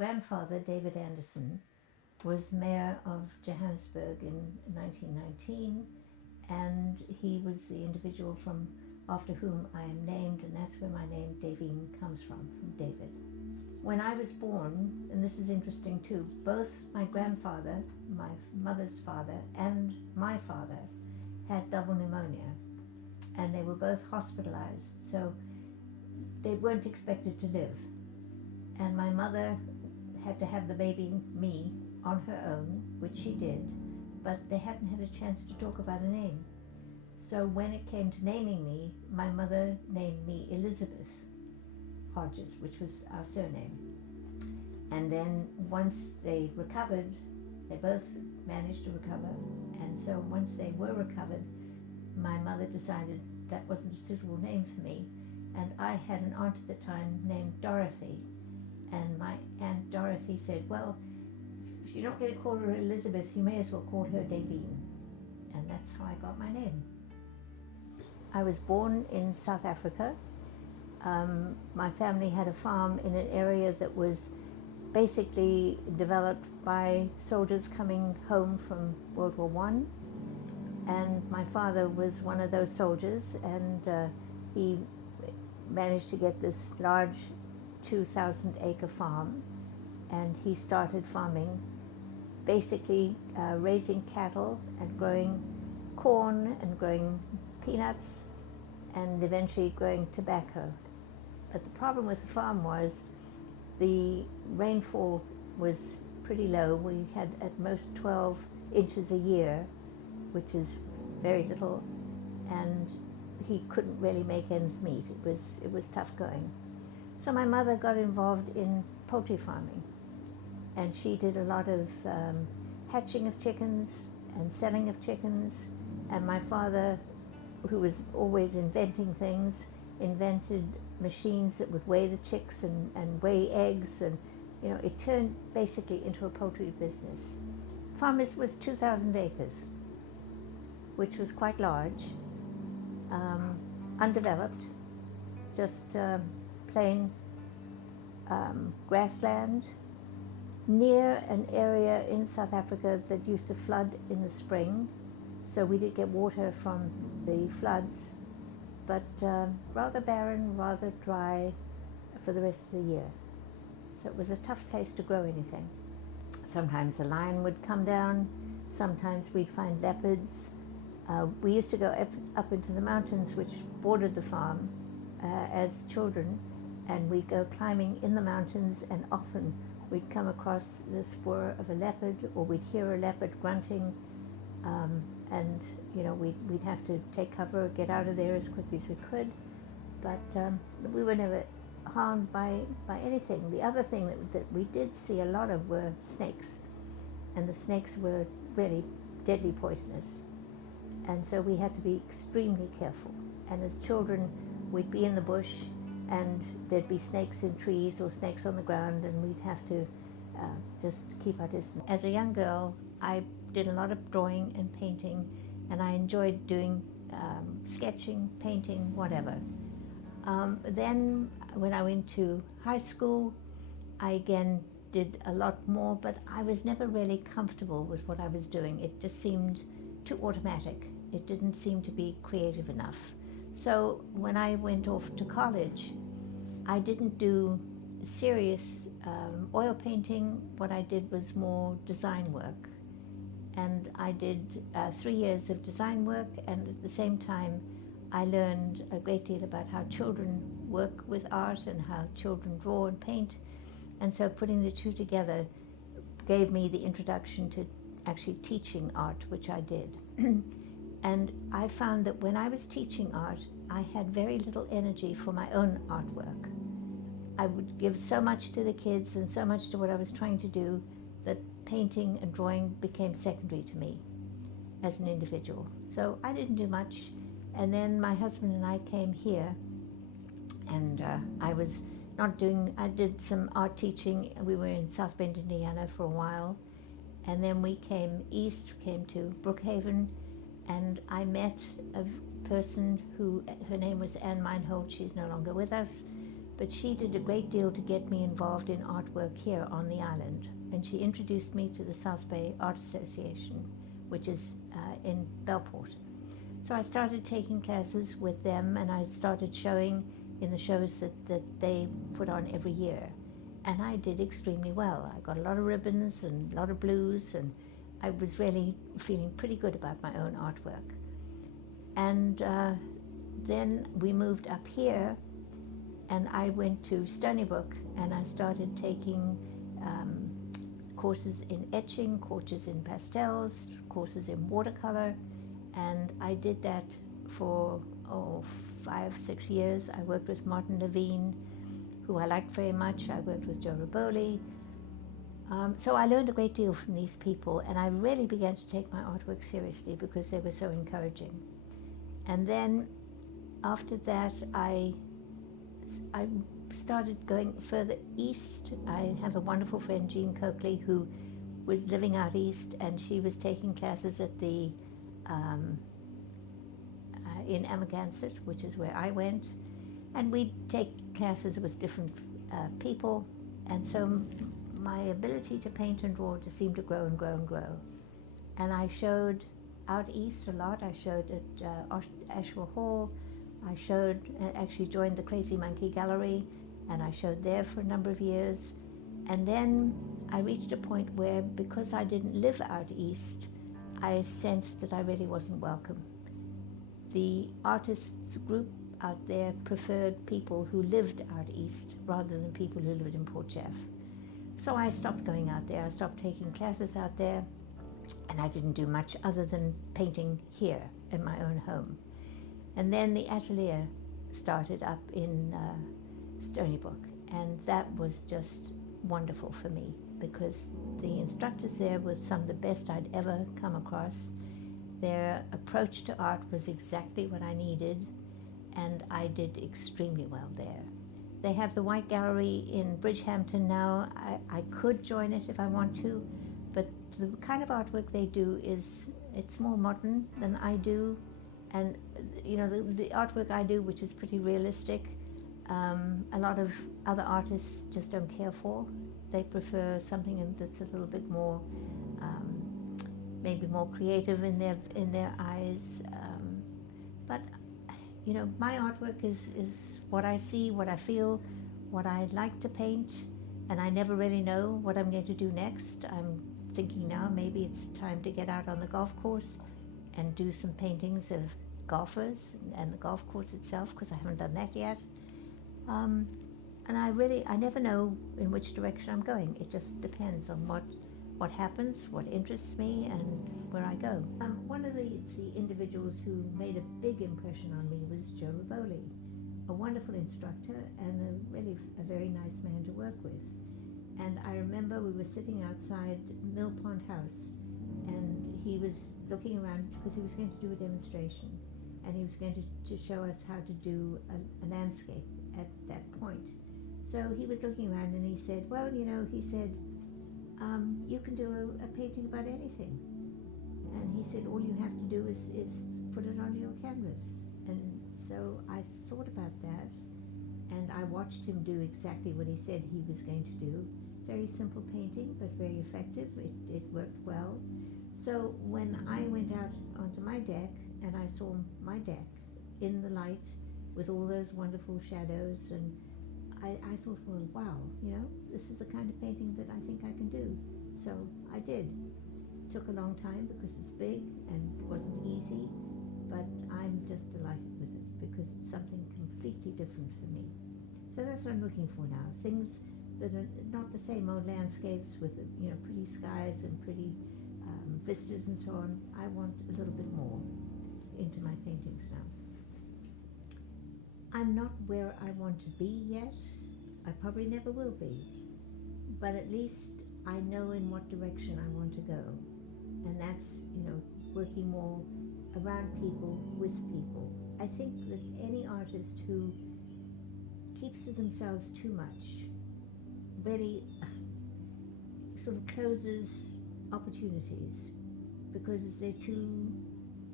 grandfather, David Anderson, was mayor of Johannesburg in 1919, and he was the individual from after whom I am named, and that's where my name Daveen comes from David. When I was born, and this is interesting too, both my grandfather, my mother's father, and my father had double pneumonia, and they were both hospitalized, so they weren't expected to live. And my mother had to have the baby, me, on her own, which she did, but they hadn't had a chance to talk about a name. So when it came to naming me, my mother named me Elizabeth Hodges, which was our surname. And then once they recovered, they both managed to recover, and so once they were recovered, my mother decided that wasn't a suitable name for me, and I had an aunt at the time named Dorothy, and my Aunt Dorothy said, well, if you don't get to call her Elizabeth, you may as well call her Daveen, and that's how I got my name. I was born in South Africa. My family had a farm in an area that was basically developed by soldiers coming home from World War One, and my father was one of those soldiers, and he managed to get this large 2,000-acre farm, and he started farming, basically raising cattle and growing corn and growing peanuts and eventually growing tobacco. But the problem with the farm was the rainfall was pretty low. We had at most 12 inches a year, which is very little, and he couldn't really make ends meet. It was tough going. So my mother got involved in poultry farming, and she did a lot of hatching of chickens and selling of chickens, and my father, who was always inventing things, invented machines that would weigh the chicks and weigh eggs, and it turned basically into a poultry business. Farm was 2,000 acres, which was quite large, undeveloped, just plain grassland, near an area in South Africa that used to flood in the spring, so we did get water from the floods, but rather barren, rather dry for the rest of the year. So it was a tough place to grow anything. Sometimes a lion would come down, sometimes we'd find leopards. We used to go up into the mountains which bordered the farm as children, and we'd go climbing in the mountains, and often we'd come across the spoor of a leopard, or we'd hear a leopard grunting, and we'd have to take cover, get out of there as quickly as we could, but we were never harmed by anything. The other thing that we did see a lot of were snakes, and the snakes were really deadly poisonous, and so we had to be extremely careful. And as children, we'd be in the bush, and there'd be snakes in trees or snakes on the ground, and we'd have to just keep our distance. As a young girl, I did a lot of drawing and painting, and I enjoyed doing sketching, painting, whatever. Then when I went to high school, I again did a lot more, but I was never really comfortable with what I was doing. It just seemed too automatic. It didn't seem to be creative enough. So when I went off to college, I didn't do serious oil painting. What I did was more design work. And I did 3 years of design work, and at the same time I learned a great deal about how children work with art and how children draw and paint, and so putting the two together gave me the introduction to actually teaching art, which I did. And I found that when I was teaching art, I had very little energy for my own artwork. I would give so much to the kids and so much to what I was trying to do that painting and drawing became secondary to me as an individual. So I didn't do much, and then my husband and I came here, and I did some art teaching. We were in South Bend, Indiana for a while, and then we came east, came to Brookhaven, and I met a person who, her name was Anne Meinhold. She's no longer with us, but she did a great deal to get me involved in artwork here on the island. And she introduced me to the South Bay Art Association, which is in Bellport. So I started taking classes with them, and I started showing in the shows that they put on every year. And I did extremely well. I got a lot of ribbons and a lot of blues, and I was really feeling pretty good about my own artwork. And then we moved up here, and I went to Stony Brook, and I started taking courses in etching, courses in pastels, courses in watercolor, and I did that for 5-6 years. I worked with Martin Daveen, who I liked very much. I worked with Joe Raboli. So I learned a great deal from these people, and I really began to take my artwork seriously because they were so encouraging. And then after that, I started going further east. I have a wonderful friend, Jean Coakley, who was living out east, and she was taking classes at the in Amagansett, which is where I went, and we'd take classes with different people, and so my ability to paint and draw just seemed to grow and grow and grow. And I showed out east a lot. I showed at Ashwell Hall. I showed, actually joined the Crazy Monkey Gallery, and I showed there for a number of years. And then I reached a point where, because I didn't live out east, I sensed that I really wasn't welcome. The artists group out there preferred people who lived out east rather than people who lived in Port Jeff. So I stopped going out there. I stopped taking classes out there, and I didn't do much other than painting here in my own home. And then the atelier started up in Stony Brook, and that was just wonderful for me because the instructors there were some of the best I'd ever come across. Their approach to art was exactly what I needed, and I did extremely well there. They have the White Gallery in Bridgehampton now. I could join it if I want to, but the kind of artwork they do it's more modern than I do, and you know the artwork I do, which is pretty realistic, a lot of other artists just don't care for. They prefer something that's a little bit more, maybe more creative in their eyes. But you know, my artwork is what I see, what I feel, what I like to paint, and I never really know what I'm going to do next. I'm thinking now maybe it's time to get out on the golf course and do some paintings of golfers and the golf course itself, because I haven't done that yet. And I never know in which direction I'm going. It just depends on what happens, what interests me, and where I go. One of the individuals who made a big impression on me was Joe Raboli, a wonderful instructor and really a very nice man to work with. And I remember we were sitting outside Mill Pond House, and he was looking around because he was going to do a demonstration, and he was going to show us how to do a landscape at that point. So he was looking around and he said, well, you know, he said, you can do a painting about anything. And he said, all you have to do is put it onto your canvas. And so I thought about that, and I watched him do exactly what he said he was going to do. Very simple painting, but very effective. It worked well. So when I went out onto my deck and I saw my deck in the light with all those wonderful shadows, and I thought, well, wow, you know, this is the kind of painting that I think I can do. So I did. Took a long time because it's big and it wasn't easy, but I'm just delighted with it because it's something completely different for me. So that's what I'm looking for now. Things that are not the same old landscapes with, you know, pretty skies and pretty vistas and so on. I want a little bit more into my paintings now. I'm not where I want to be yet. I probably never will be. But at least I know in what direction I want to go. And that's, you know, working more around people, with people. I think that any artist who keeps to themselves too much really sort of closes opportunities because they're too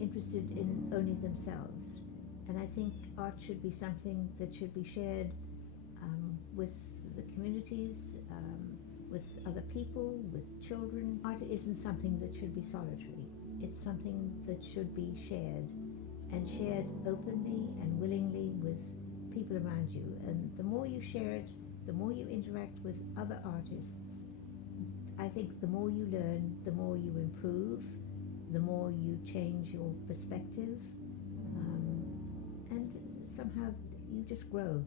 interested in only themselves. And I think art should be something that should be shared with the communities, with other people, with children. Art isn't something that should be solitary. It's something that should be shared, and shared openly and willingly with people around you. And the more you share it, the more you interact with other artists, I think the more you learn, the more you improve, the more you change your perspective, and somehow you just grow.